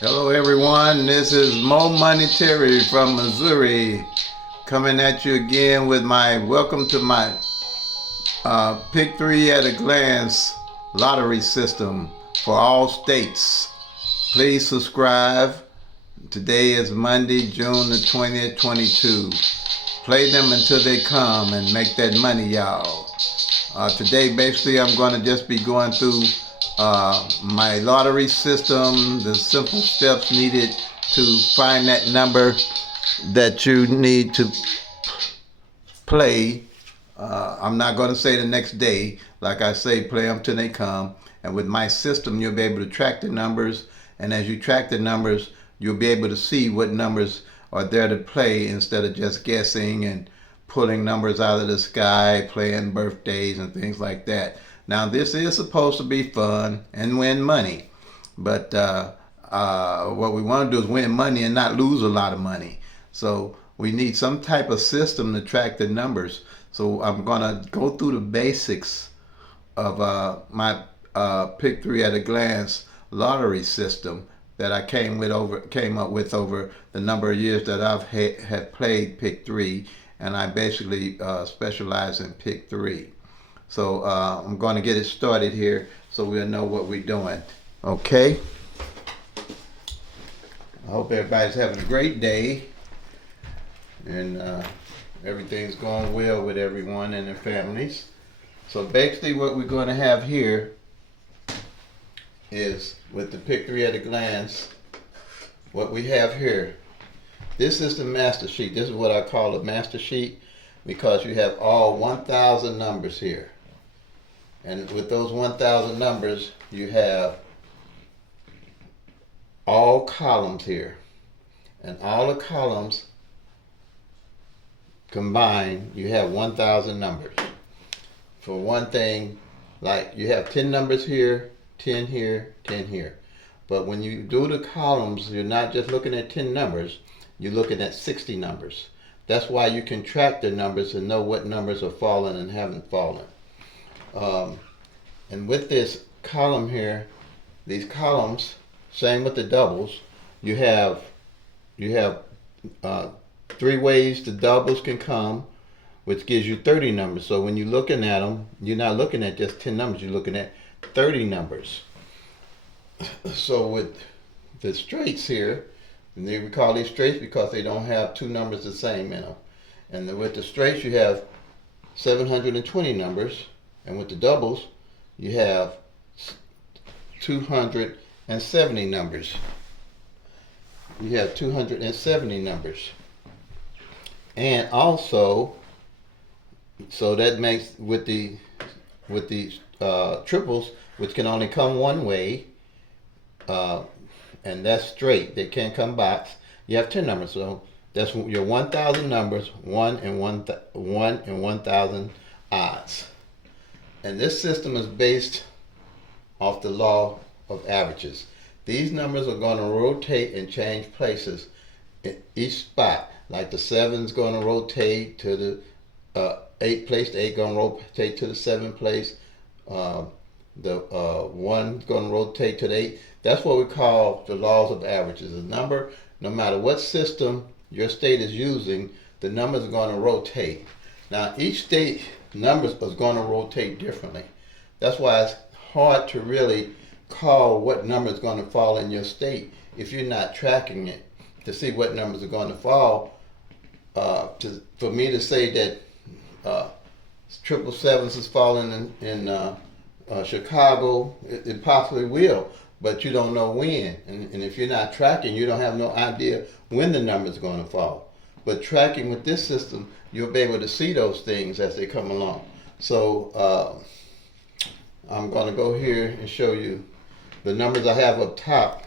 Hello everyone, this is Mo Money Terry from Missouri coming at you again with my welcome to my Pick-3 at a glance lottery system for all states. Please subscribe. Today is Monday, June the 20th, 22. Play them until they come and make that money, y'all. Today, basically, I'm going to just be going through my lottery system, the simple steps needed to find that number that you need to play. I'm not going to say the next day. Like I say, play them till they come. And with my system, you'll be able to track the numbers. And as you track the numbers, you'll be able to see what numbers are there to play instead of just guessing and pulling numbers out of the sky, playing birthdays and things like that. Now, this is supposed to be fun and win money. But what we want to do is win money and not lose a lot of money. So we need some type of system to track the numbers. So I'm going to go through the basics of my Pick-3 at a glance lottery system that I came up with over the number of years that I've had played Pick-3, and I basically specialize in Pick-3. So I'm going to get it started here so we'll know what we're doing. Okay. I hope everybody's having a great day and everything's going well with everyone and their families. So basically what we're going to have here is with the Pick-3 at a glance, what we have here. This is the master sheet. This is what I call a master sheet because you have all 1,000 numbers here. And with those 1,000 numbers, you have all columns here. And all the columns combined, you have 1,000 numbers. For one thing, like you have 10 numbers here, 10 here, 10 here. But when you do the columns, you're not just looking at 10 numbers, you're looking at 60 numbers. That's why you can track the numbers and know what numbers are fallen and haven't fallen. And with this column here, these columns, same with the doubles, you have 3 ways the doubles can come, which gives you 30 numbers. So when you're looking at them, you're not looking at just 10 numbers, you're looking at 30 numbers. So with the straights here, and we call these straights because they don't have 2 numbers the same in them. And with the straights you have 720 numbers, and with the doubles you have 270 numbers. You have 270 numbers. And also, so that makes with the triples, which can only come one way, and that's straight. They can't come box. You have 10 numbers, so that's your 1,000 numbers, 1 in 1,000 odds. And this system is based off the law of averages. These numbers are going to rotate and change places in each spot. Like the 7's going to rotate to the 8th place, the 8 going to rotate to the 7th place, the 1's going to rotate to the 8. That's what we call the laws of averages. A number, no matter what system your state is using, the numbers are going to rotate. Now each state numbers is going to rotate differently. That's why it's hard to really call what number is going to fall in your state if you're not tracking it to see what numbers are going to fall. For me to say that 777s is falling in Chicago, it possibly will, but you don't know when. And if you're not tracking, you don't have no idea when the number is going to fall. But tracking with this system, you'll be able to see those things as they come along. So I'm going to go here and show you the numbers I have up top.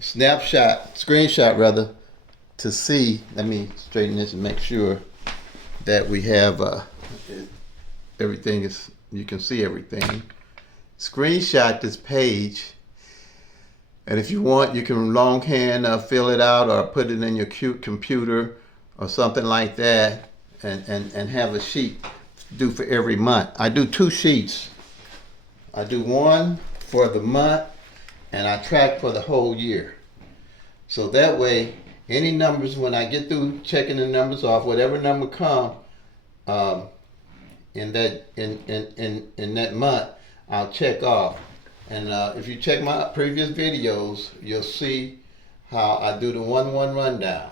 Screenshot rather, to see. Let me straighten this and make sure that we have everything is, you can see everything. Screenshot this page, and if you want, you can longhand fill it out or put it in your computer or something like that, and have a sheet to do for every month. I do 2 sheets. I do one for the month and I track for the whole year. So that way, any numbers, when I get through checking the numbers off, whatever number come in that month, I'll check off. And if you check my previous videos, you'll see how I do the 1-1 rundown.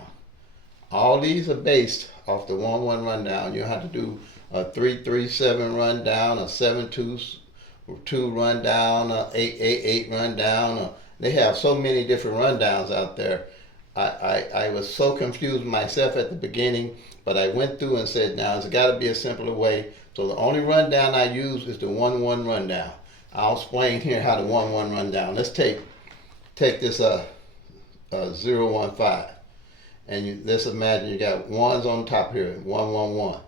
All these are based off the 1-1 rundown. You have to do a 3-3-7 rundown, a 7-2 rundown, a 8-8-8 rundown. They have so many different rundowns out there. I was so confused myself at the beginning, but I went through and said, now there's got to be a simpler way. So the only rundown I use is the 1-1 rundown. I'll explain here how the 1-1 rundown. Let's take this 0-1-5, and let's imagine you got ones on top here, 1-1-1.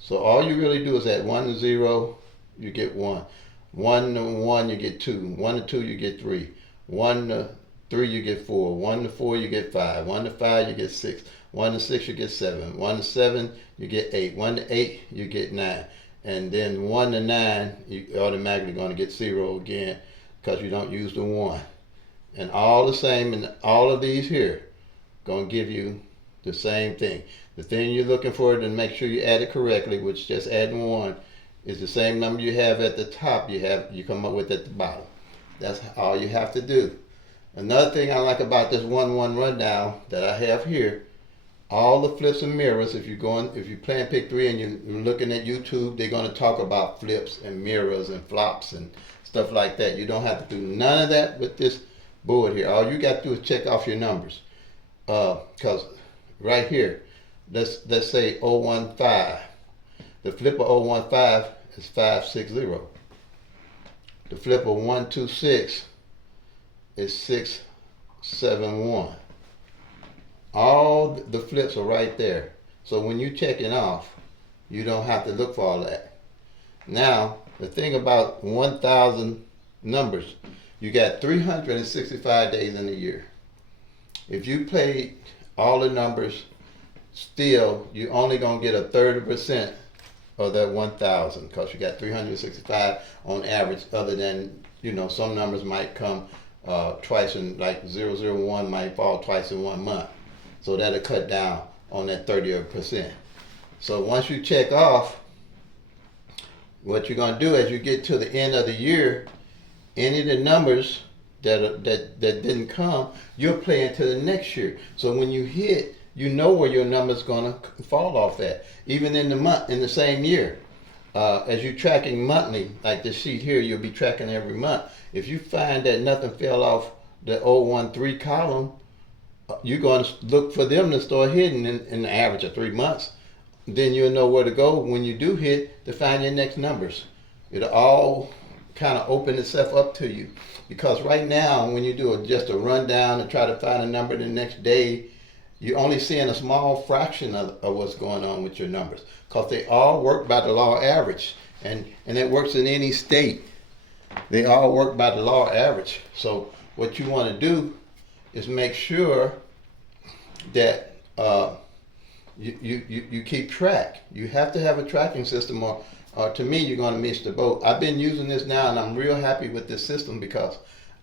So all you really do is add 1 to 0, you get 1. 1 to 1, you get 2. 1 to 2, you get 3. 1 to 3, you get 4. 1 to 4, you get 5. 1 to 5, you get 6. 1 to 6, you get 7. 1 to 7, you get 8. 1 to 8, you get 9. And then 1 to 9, you automatically going to get 0 again because you don't use the 1. And all the same, and all of these here going to give you the same thing. The thing you're looking for to make sure you add it correctly, which just adding 1, is the same number you have at the top you come up with at the bottom. That's all you have to do. Another thing I like about this 1-1 rundown that I have here, all the flips and mirrors, if you're playing Pick-3 and you're looking at YouTube, they're going to talk about flips and mirrors and flops and stuff like that. You don't have to do none of that with this board here. All you got to do is check off your numbers. Because right here, let's say 0-1-5. The flip of 0-1-5 is 5-6-0. The flip of 1-2-6 is 6-7-1. All the flips are right there. So when you're checking off, you don't have to look for all that. Now, the thing about 1,000 numbers, you got 365 days in a year. If you played all the numbers, still, you're only going to get a 30% of that 1,000 because you got 365 on average, other than, some numbers might come twice in, like 001 might fall twice in 1 month. So that'll cut down on that 30%. So once you check off, what you're going to do as you get to the end of the year, any of the numbers that didn't come, you'll play into the next year. So when you hit, you know where your number's going to fall off at, even in the same year. As you're tracking monthly, like this sheet here, you'll be tracking every month. If you find that nothing fell off the 013 column, you're going to look for them to start hitting in the average of 3 months. Then you'll know where to go when you do hit to find your next numbers. It'll all kind of open itself up to you. Because right now, when you do just a rundown and try to find a number the next day, you're only seeing a small fraction of what's going on with your numbers. Because they all work by the law of average. And it works in any state. They all work by the law of average. So what you want to do is make sure that you keep track. You have to have a tracking system, or to me, you're going to miss the boat. I've been using this now, and I'm real happy with this system because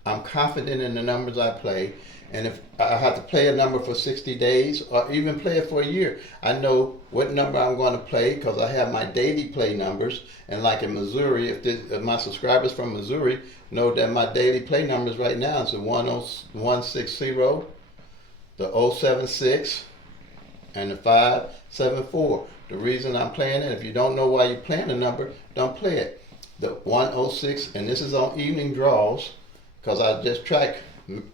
I'm confident in the numbers I play. And if I have to play a number for 60 days or even play it for a year, I know what number I'm going to play because I have my daily play numbers. And like in Missouri, if my subscribers from Missouri know that my daily play numbers right now is the 160, the 076, and the 574. The reason I'm playing it, if you don't know why you're playing a number, don't play it. The 106, and this is on evening draws because I just track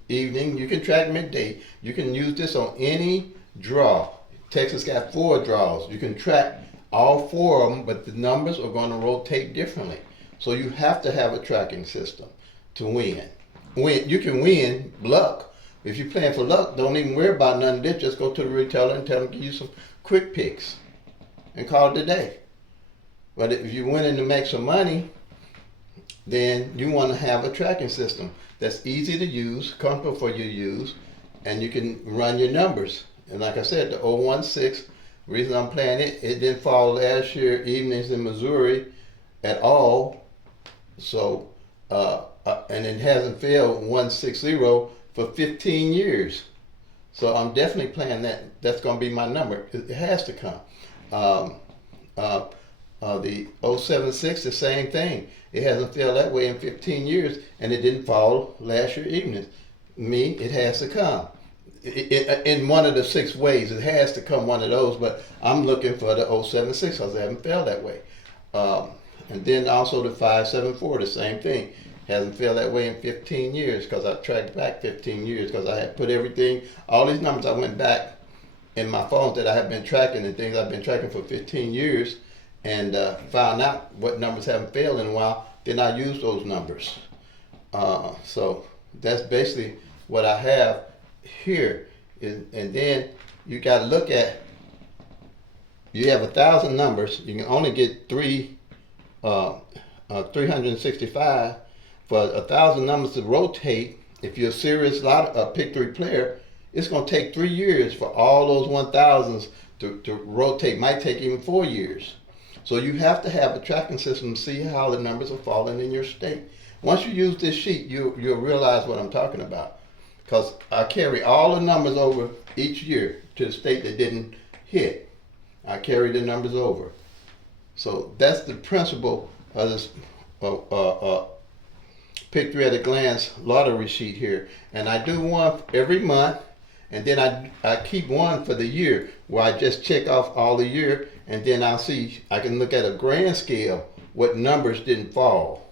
evening. You can track midday. You can use this on any draw. Texas got 4 draws. You can track all 4 of them, but the numbers are going to rotate differently. So you have to have a tracking system to win. You can win luck. If you're playing for luck, don't even worry about none of this. Just go to the retailer and tell them to give you some quick picks and call it a day. But if you're winning to make some money, then you want to have a tracking system that's easy to use, comfortable for you to use, and you can run your numbers. And like I said, the 016, the reason I'm playing it didn't fall last year evenings in Missouri at all. So and it hasn't failed 160 for 15 years. So I'm definitely playing that. That's going to be my number. It has to come. Um, the 076, the same thing. It hasn't failed that way in 15 years, and it didn't fall last year evening. It has to come. In one of the 6 ways, it has to come one of those, but I'm looking for the 076 because it hasn't failed that way. And then also the 574, the same thing. Hasn't failed that way in 15 years because I tracked back 15 years because I had put everything, all these numbers I went back in my phones that I have been tracking and things I've been tracking for 15 years and found out what numbers haven't failed in a while. Then I use those numbers. So that's basically what I have here. And then you got to look at, you have 1,000 numbers. You can only get 365 for 1,000 numbers to rotate. If you're a serious pick-3 player, it's going to take 3 years for all those 1,000s to rotate. Might take even 4 years. So you have to have a tracking system to see how the numbers are falling in your state. Once you use this sheet, you'll realize what I'm talking about. Because I carry all the numbers over each year to the state that didn't hit. I carry the numbers over. So that's the principle of this Pick-3 at a glance lottery sheet here. And I do one every month, and then I keep one for the year where I just check off all the year, and then I can look at a grand scale what numbers didn't fall.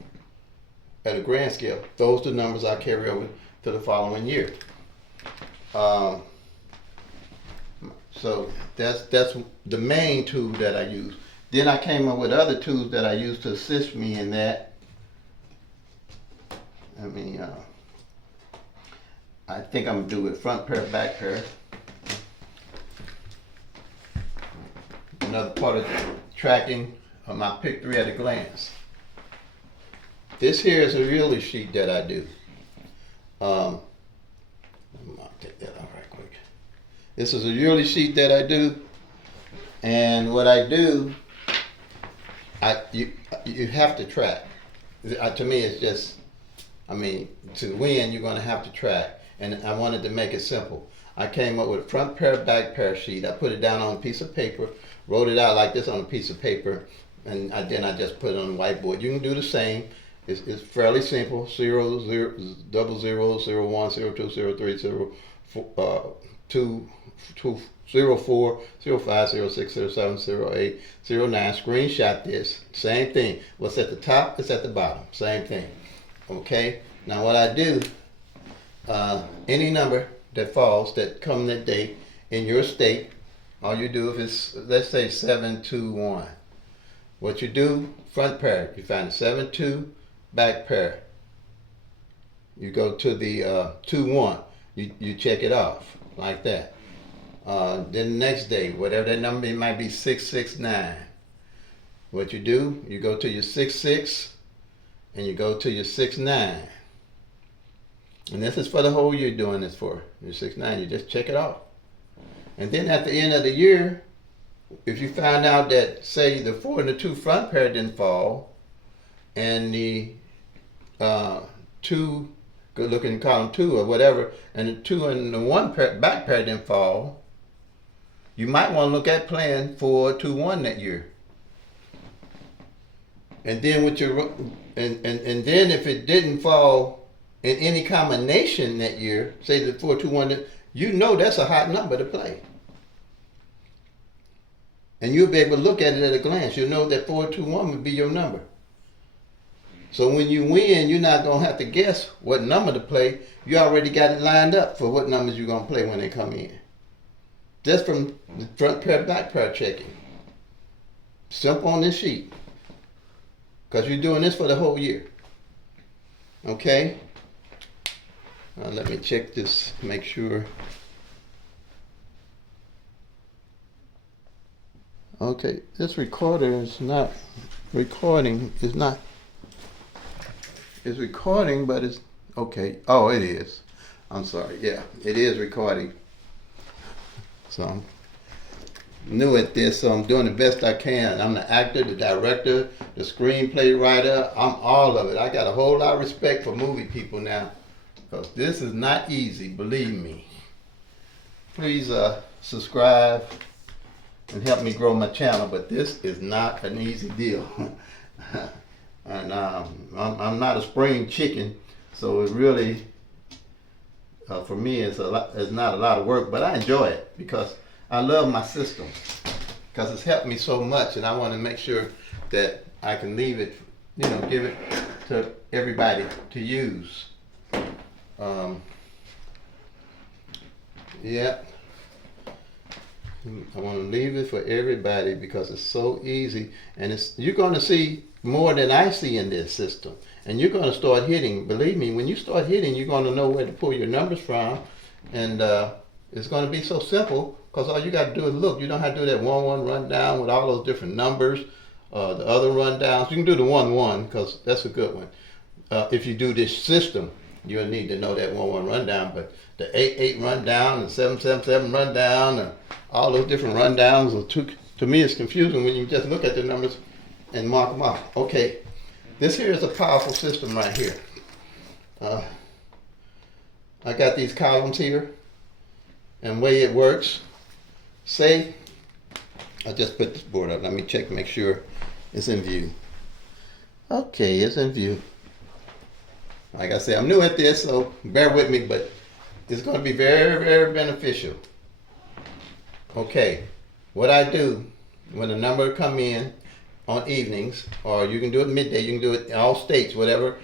At a grand scale, those are the numbers I carry over to the following year. So that's the main tool that I use. Then I came up with other tools that I use to assist me in that. I think I'm gonna do it front pair, back pair. Another part of tracking of my Pick-3 at a glance. This here is a yearly sheet that I do. I'll take that off right quick. This is a yearly sheet that I do, and what I do, you have to track. To me, it's just, to win, you're going to have to track. And I wanted to make it simple. I came up with a front pair, back pair sheet. I put it down on a piece of paper, wrote it out like this on a piece of paper, and then I just put it on the whiteboard. You can do the same. It's fairly simple. 0, 0, 0, 0, 0, 1, 0, 2, 0, 3, 0, 2, 0, 4, 0, 5, 0, 6, 0, 7, 0, 8, 0, 9. Screenshot this. Same thing. What's at the top is at the bottom. Same thing. Okay? Now what I do, any number that falls that come that day in your state, all you do is, let's say 721. What you do, front pair, you find the 72, back pair. You go to the 21. You check it off like that. Then the next day, whatever that number, it might be 669. What you do, you go to your 66 and you go to your 69. And this is for the whole year doing this for. Your 69, you just check it off. And then at the end of the year, if you find out that, say, the 4 and the 2 front pair didn't fall, and the 2, good looking column 2 or whatever, and the 2 and the 1 pair, back pair didn't fall, you might want to look at playing 4, 2, 1 that year. And then with your and then if it didn't fall in any combination that year, say the 4, 2, 1, you know that's a hot number to play. And you'll be able to look at it at a glance. You'll know that 4, 2, 1 would be your number. So when you win, you're not going to have to guess what number to play. You already got it lined up for what numbers you're going to play when they come in. Just from the front pair, back pair checking. Simple on this sheet. Because you're doing this for the whole year. Okay? Let me check this, make sure. Okay, this recorder is not recording. It's recording, but it's okay. Oh, it is. I'm sorry. Yeah, it is recording. So new at this, so I'm doing the best I can. I'm the actor, the director, the screenplay writer. I'm all of it. I got a whole lot of respect for movie people now, because this is not easy, believe me. Please subscribe and help me grow my channel, but this is not an easy deal. And I'm not a spring chicken, so it really, for me, it's not a lot of work, but I enjoy it because I love my system, because it's helped me so much, and I want to make sure that I can leave it, give it to everybody to use. Yeah, I want to leave it for everybody because it's so easy, and you're going to see more than I see in this system, and you're going to start hitting. Believe me, when you start hitting, you're going to know where to pull your numbers from, and it's going to be so simple because all you got to do is look. You don't have to do that 1-1 rundown with all those different numbers. The other rundowns, you can do the 1-1 because that's a good one. If you do this system, you'll need to know that 1-1 rundown, but the 8-8 rundown and 7-7-7 rundown and all those different rundowns to me it's confusing when you just look at the numbers and mark them off. Okay, this here is a powerful system right here. I got these columns here, and the way it works, say, I just put this board up. Let me check, make sure it's in view. Okay, it's in view. Like I said, I'm new at this, so bear with me, but it's going to be very, very beneficial. Okay, what I do when the number come in on evenings, or you can do it midday, you can do it in all states, whatever,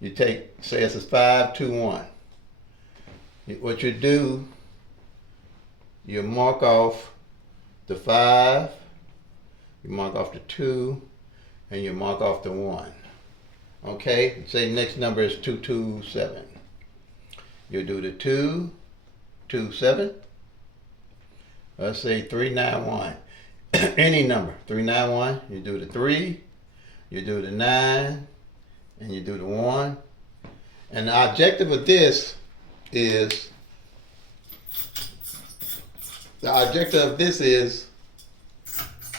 you take, say it's a 5-2-1. What you do, you mark off the 5, you mark off the 2, and you mark off the 1. Okay, say next number is 227. You do the 227. Let's say 391. Any number, 391. You do the 3, you do the 9, and you do the 1. And the objective of this is,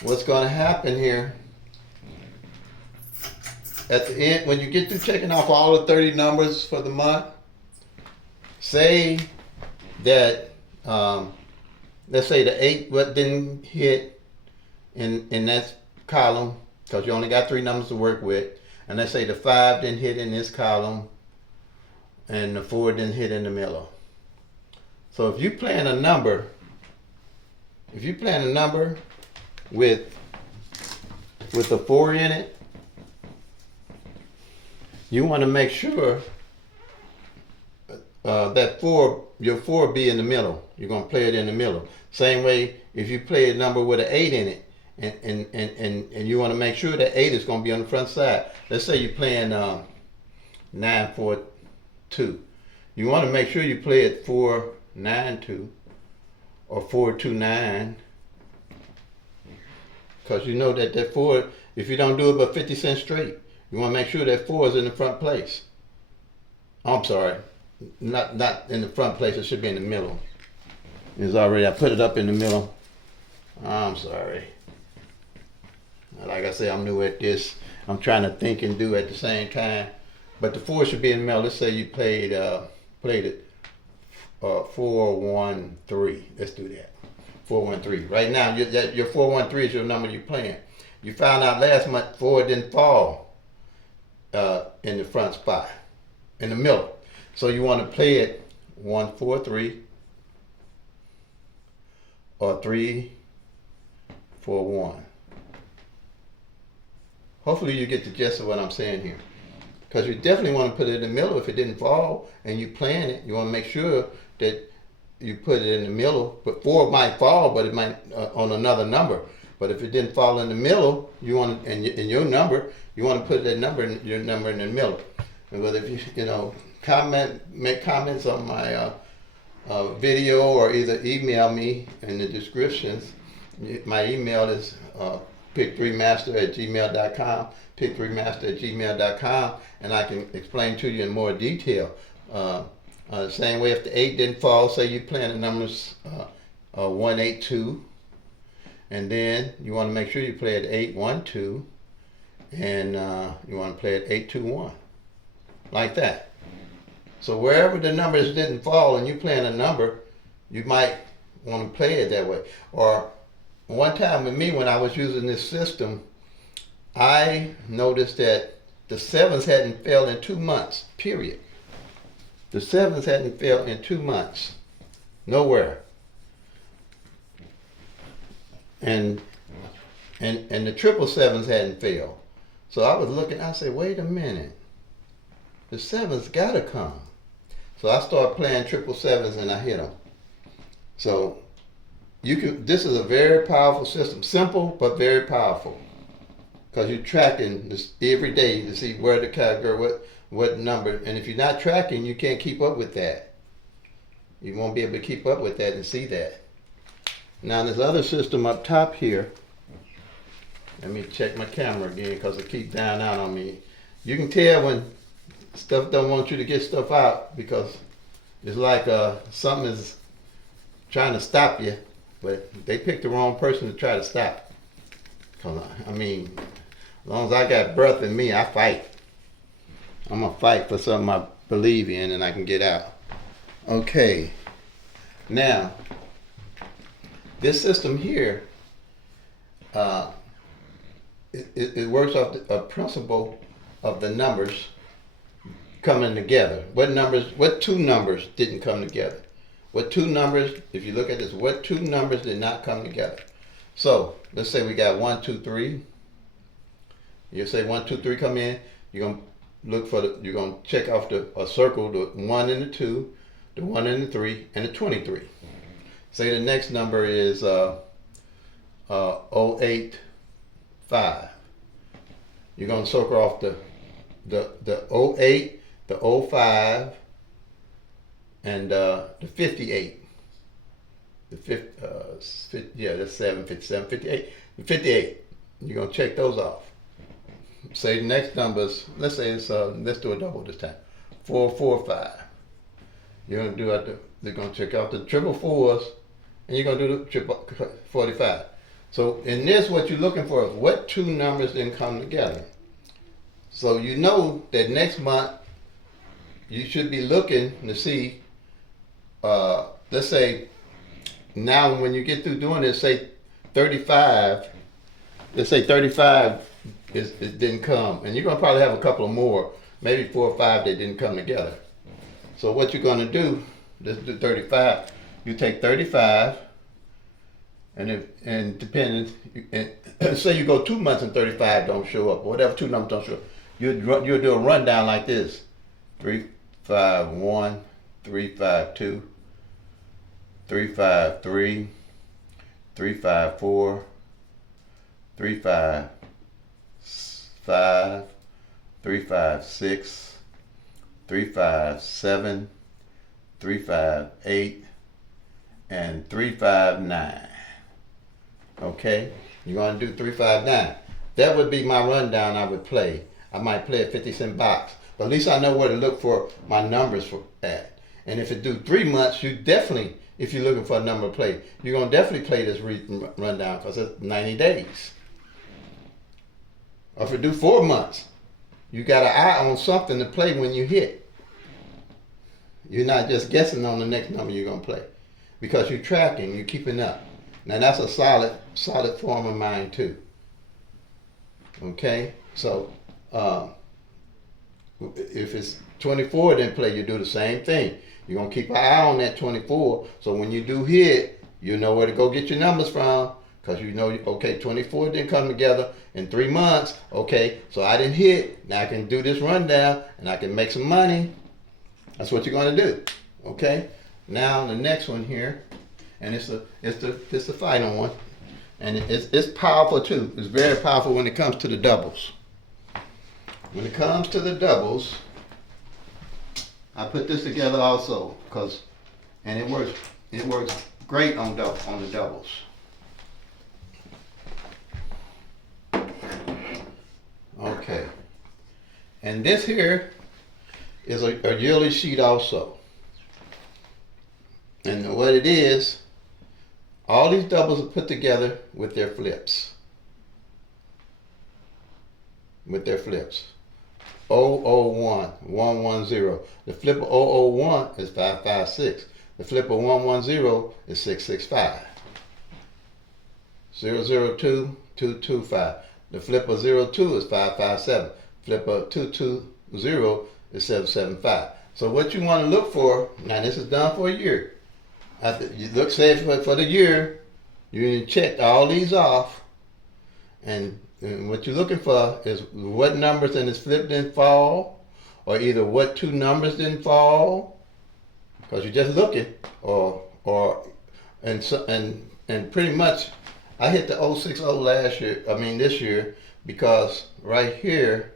what's going to happen here at the end, when you get through checking off all the 30 numbers for the month, say that, let's say the 8 didn't hit in that column, because you only got 3 numbers to work with, and let's say the 5 didn't hit in this column, and the 4 didn't hit in the middle. So if you plan a number, with a 4 in it, you want to make sure that your 4 be in the middle. You're going to play it in the middle. Same way, if you play a number with an 8 in it, and you want to make sure that 8 is going to be on the front side. Let's say you're playing 9-4-2. You want to make sure you play it 4-9-2 or 4-2-9, because you know that 4, if you don't do it but 50 cents straight, you want to make sure that 4 is in the front place. I'm sorry, not in the front place. It should be in the middle. I put it up in the middle. I'm sorry. Like I say, I'm new at this. I'm trying to think and do at the same time. But the 4 should be in the middle. Let's say you played it 4-1-3. Let's do that. 4-1-3. Right now, your 4-1-3 is your number you're playing. You found out last month 4 didn't fall in the front spot, in the middle. So you want to play it 1-4-3 or 3-4-1. Hopefully you get the gist of what I'm saying here, because you definitely want to put it in the middle. If it didn't fall and you plan it, you want to make sure that you put it in the middle. But 4 might fall, but it might on another number. But if it didn't fall in the middle, you want in your number, you want to put your number in the middle. And whether if you make comments on my video, or either email me in the descriptions. My email is pick3master@gmail.com, pick3master@gmail.com, and I can explain to you in more detail. Same way, if the 8 didn't fall, say you plan the numbers 1-8-2, and then you want to make sure you play at 8-1-2, and you want to play at 8-2-1, like that. So wherever the numbers didn't fall and you playing a number, you might want to play it that way. Or one time with me, when I was using this system, I noticed that the sevens hadn't failed in 2 months, period. The sevens hadn't failed in 2 months. Nowhere. And the triple sevens hadn't failed. So I was looking, I said, wait a minute. The sevens gotta come. So I started playing triple sevens and I hit them. So this is a very powerful system. Simple, but very powerful. Because you're tracking this every day to see where the category, what number. And if you're not tracking, you can't keep up with that. You won't be able to keep up with that and see that. Now this other system up top here, let me check my camera again because it keeps dying out on me. You can tell when stuff don't want you to get stuff out because it's like something is trying to stop you, but they picked the wrong person to try to stop. I mean, as long as I got breath in me, I fight. I'm gonna fight for something I believe in and I can get out. Okay, now this system here, it works off a principle of the numbers coming together. What two numbers didn't come together? What two numbers, if you look at this, what two numbers did not come together? So let's say we got 1, 2, 3. You say 1, 2, 3 come in. You're gonna look for you're gonna check off a circle, the 1 and the 2, the 1 and the 3, and the 23. Say the next number is 085. You're gonna circle off the 08, the 05, and the 58. The that's 7, 57, 58. The 58. You're gonna check those off. Say the next numbers. Let's say it's let's do a double this time. 445. You're gonna do they're gonna check out the triple fours, and you're gonna do the triple 45. So in this, what you're looking for is what two numbers didn't come together. So you know that next month you should be looking to see. Let's say now when you get through doing this, say 35. Let's say 35 it didn't come, and you're gonna probably have a couple of more, maybe 4 or 5 that didn't come together. So what you're gonna do? Let's do 35. You take 35, and depending, say you go 2 months and 35 don't show up, or whatever 2 numbers don't show up, you'll do a rundown like this: 351, 352, 353, 354, 355, 356, 357, 358, and 359. Okay, you're gonna do 359. That would be my rundown. I would play. I might play a 50-cent box, but at least I know where to look for my numbers for that. And if it do 3 months, you definitely, if you're looking for a number to play, you're gonna definitely play this rundown because it's 90 days. Or if it do 4 months, you got an eye on something to play when you hit. You're not just guessing on the next number you're gonna play, because you're tracking, you're keeping up. Now that's a solid form of mind too. Okay, so if it's 24 didn't play, you do the same thing. You're gonna keep an eye on that 24, so when you do hit, you know where to go get your numbers from, because you know, okay, 24 didn't come together in 3 months. Okay, so I didn't hit. Now I can do this rundown and I can make some money. That's what you're gonna do. Okay. Now the next one here, and it's the final one, and it's powerful too. It's very powerful when it comes to the doubles. When it comes to the doubles, I put this together also and it works great on the doubles. Okay, and this here is a yearly sheet also. And what it is, All these doubles are put together with their flips. With their flips. 001, 110. The flip of 001 is 556. The flip of 110 is 665. 002, 225. The flip of 02 is 557. Flip of 220 is 775. So what you want to look for, now this is done for a year. After you look, say for the year, you check all these off, and what you're looking for is what numbers in this flip didn't fall, or either what two numbers didn't fall, because you're just looking, and pretty much, I hit the 060 this year, because right here,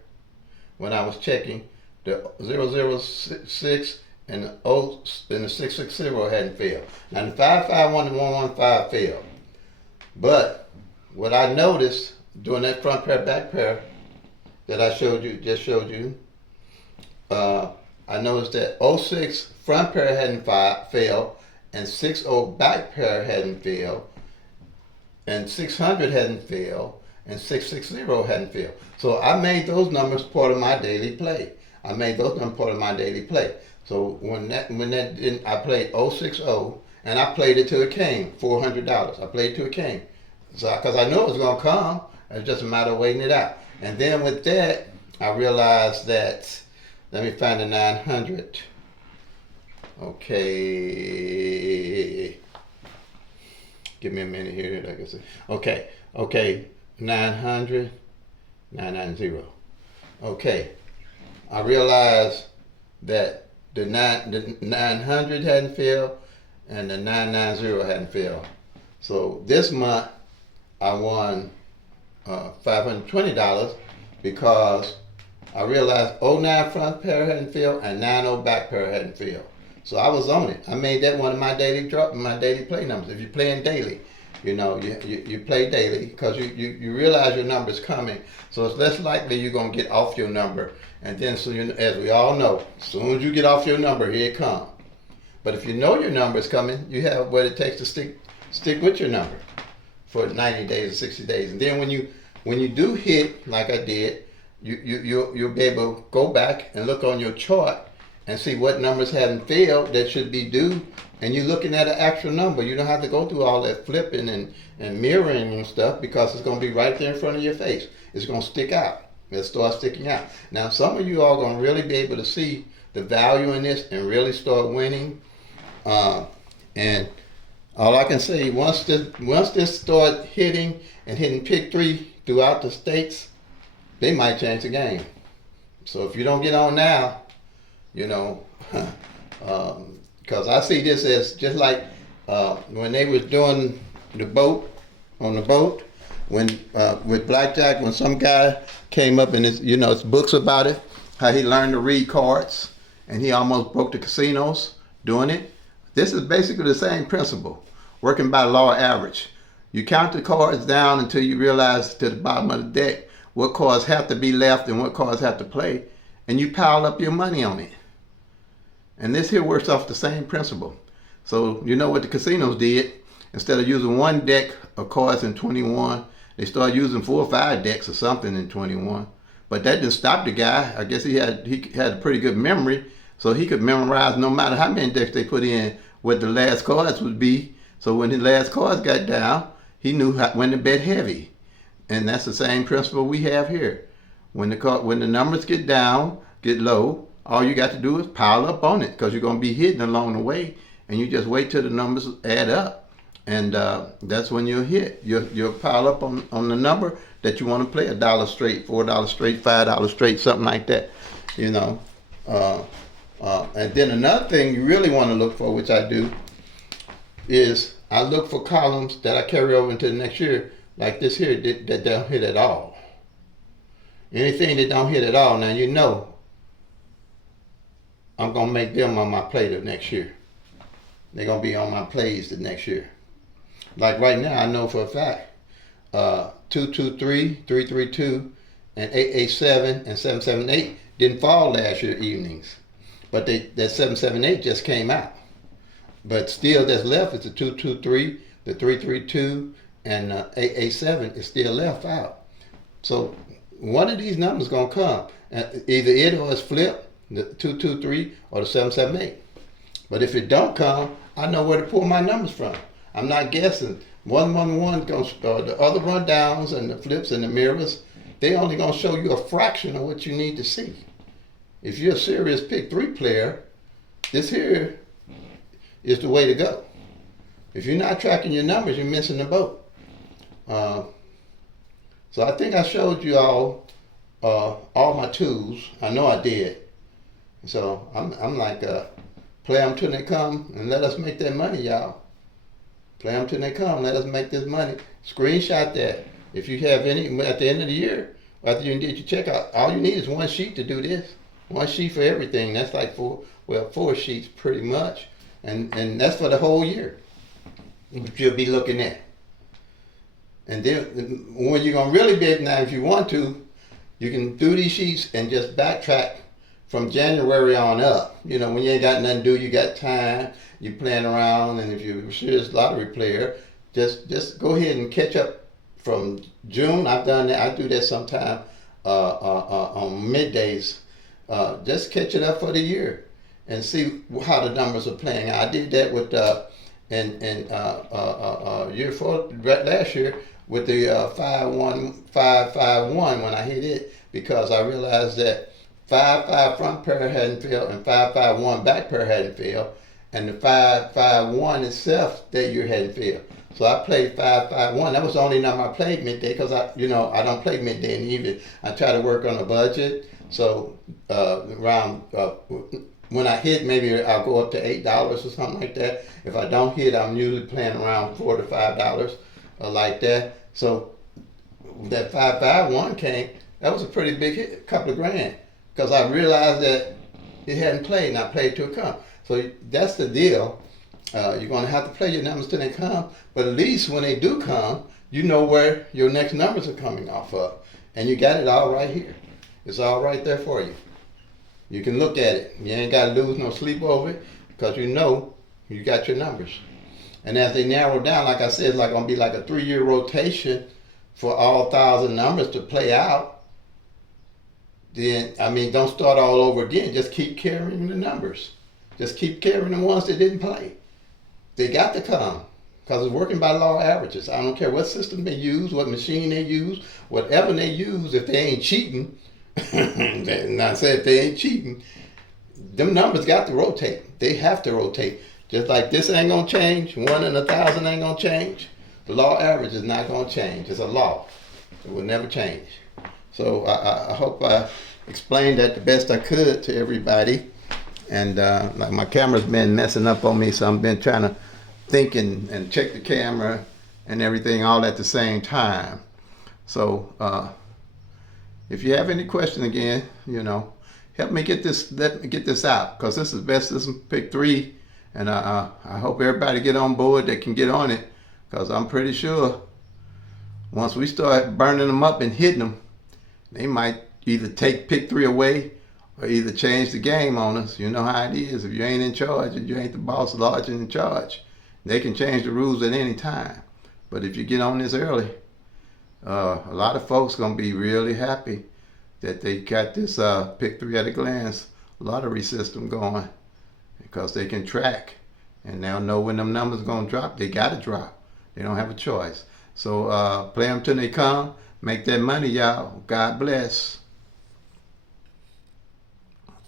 when I was checking, the 006 and the 660 hadn't failed. Now the 551 and 115 failed. But what I noticed doing that front pair, back pair that I just showed you, I noticed that 06 front pair hadn't failed, and 60 back pair hadn't failed, and 600 hadn't failed, and 660 hadn't failed. So I made those numbers part of my daily play. So when that didn't, I played 060, and I played it till it came, $400. I played it till it came. So, because I knew it was going to come, it's just a matter of waiting it out. And then with that, I realized that, let me find the 900. Okay. Give me a minute here, like I said. Okay, 900, 990. Okay, I realized that the 900 hadn't failed and the 990 hadn't failed. So this month I won $520 because I realized 09 front pair hadn't failed and 90 back pair hadn't failed. So I was on it. I made that one of my daily play numbers. If you're playing daily, you play daily because you realize your number's coming. So it's less likely you're gonna get off your number. And then, as we all know, as soon as you get off your number, here it comes. But if you know your number is coming, you have what it takes to stick with your number for 90 days or 60 days. And then when you do hit, like I did, you'll be able to go back and look on your chart and see what numbers haven't failed that should be due. And you're looking at an actual number. You don't have to go through all that flipping and mirroring and stuff, because it's going to be right there in front of your face. It's going to stick out. It'll start sticking out. Now, some of you are going to really be able to see the value in this and really start winning. And all I can say, once this start hitting PICK-3 throughout the states, they might change the game. So if you don't get on now, because I see this as just like when they was doing the boat, when with blackjack, when some guy came up and it's books about it, how he learned to read cards and he almost broke the casinos doing it. This is basically the same principle, working by law of average. You count the cards down until you realize to the bottom of the deck what cards have to be left and what cards have to play, and you pile up your money on it. And this here works off the same principle. So you know what the casinos did? Instead of using one deck of cards in 21, they started using 4 or 5 decks or something in 21. But that didn't stop the guy. I guess he had a pretty good memory, so he could memorize no matter how many decks they put in what the last cards would be. So when the last cards got down, he knew when to bet heavy. And that's the same principle we have here. When the numbers get down, get low, all you got to do is pile up on it, because you're going to be hitting along the way, and you just wait till the numbers add up, and that's when you'll hit. You'll pile up on the number that you want to play, $1 straight, $4 straight, $5 straight, something like that, And then another thing you really want to look for, which I do, is I look for columns that I carry over into the next year, like this here, that don't hit at all. Anything that don't hit at all, now I'm going to make them on my play the next year. They're going to be on my plays the next year. Like right now, I know for a fact, 223, 332, and 887, and 778 didn't fall last year evenings. But that 778 just came out. But still that's left is the 223, the 332 and 887 is still left out. So one of these numbers is going to come. Either it or it's flipped, the 223 or the 778. But if it don't come, I know where to pull my numbers from. I'm not guessing. 111 the other rundowns and the flips and the mirrors, they only going to show you a fraction of what you need to see. If you're a serious pick-3 player, this here is the way to go. If you're not tracking your numbers, you're missing the boat. So I think I showed you all my tools. I know I did. So I'm like, play them till they come and let us make that money, y'all. Play them till they come. Let us make this money. Screenshot that. If you have any, at the end of the year, after you did your checkout, all you need is one sheet to do this. One sheet for everything. That's like four sheets pretty much. And that's for the whole year. What you'll be looking at. And then when you're going to really be able, now if you want to, you can do these sheets and just backtrack from January on up. You know, when you ain't got nothing to do, you got time, you playing around, and if you're a serious lottery player, just go ahead and catch up from June. I've done that. I do that sometime on middays. Just catch it up for the year and see how the numbers are playing. I did that with year four last year with the 5-1-5-5-1 when I hit it, because I realized that 5-5 front pair hadn't failed and 5-5-1 back pair hadn't failed, and the 5-5-1 itself that year hadn't failed. So I played 5-5-1. That was the only number I played midday, because I don't play midday and evening. I try to work on a budget. So around when I hit, maybe I'll go up to $8 or something like that. If I don't hit, I'm usually playing around $4 to $5 like that. So that 5-5-1 came. That was a pretty big hit, a couple of grand, because I realized that it hadn't played and I played till it come. So that's the deal. You're going to have to play your numbers till they come, but at least when they do come, you know where your next numbers are coming off of, and you got it all right here. It's all right there for you. You can look at it. You ain't got to lose no sleep over it, because you know you got your numbers. And as they narrow down, like I said, it's like going to be like a 3-year rotation for all 1,000 numbers to play out. Then, don't start all over again. Just keep carrying the numbers. Just keep carrying the ones that didn't play. They got to come, because it's working by law of averages. I don't care what system they use, what machine they use, whatever they use, if they ain't cheating, and I say if they ain't cheating, them numbers got to rotate. They have to rotate. Just like this ain't going to change, 1 in 1,000 ain't going to change, the law of average is not going to change. It's a law. It will never change. So I hope I explained that the best I could to everybody. And like my camera's been messing up on me, so I've been trying to think and check the camera and everything all at the same time. So if you have any question again, help me get this, let me get this out, because this is best. This is Pick-3, and I hope everybody get on board that can get on it, because I'm pretty sure once we start burning them up and hitting them, they might either take Pick-3 away or either change the game on us. You know how it is. If you ain't in charge and you ain't the boss large and in charge, they can change the rules at any time. But if you get on this early, a lot of folks going to be really happy that they got this Pick-3 at a glance lottery system going, because they can track and they'll know when them numbers are going to drop. They got to drop. They don't have a choice. So play them till they come. Make that money, y'all. God bless.